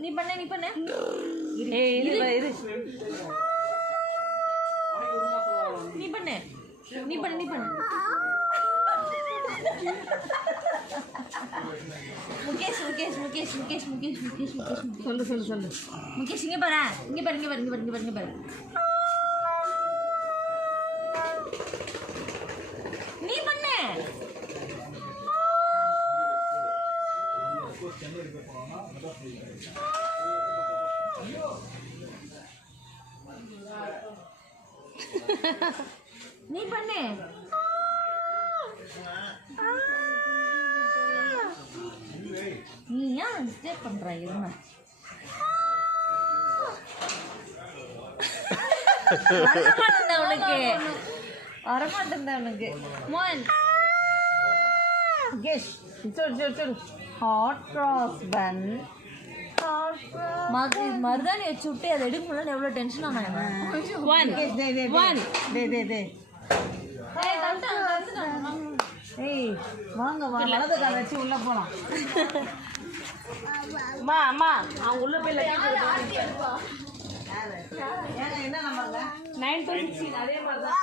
நீ பண்ணு நீ பண்ணு முகேஷ் சொல்லு முகேஷ் இங்க பாரு நீ பண்ணு நீ பண்ணு நீ ஏன் டிஸ்டர்ப் பண்ற இருங்க வரமாட்டேன் உனக்கு மோன் கெஸ் சொல்லு ஹாட் கிராஸ் பன் மருதாணி வச்சு விட்டு அதை எடுக்க முடியல எவ்வளோ டென்ஷன் ஏய் வாங்க வலது கால வச்சு உள்ள போலாம் அம்மா அவங்க உள்ள போய் என்ன நம்பருங்க 9 to 16 அதே மாதிரி தான்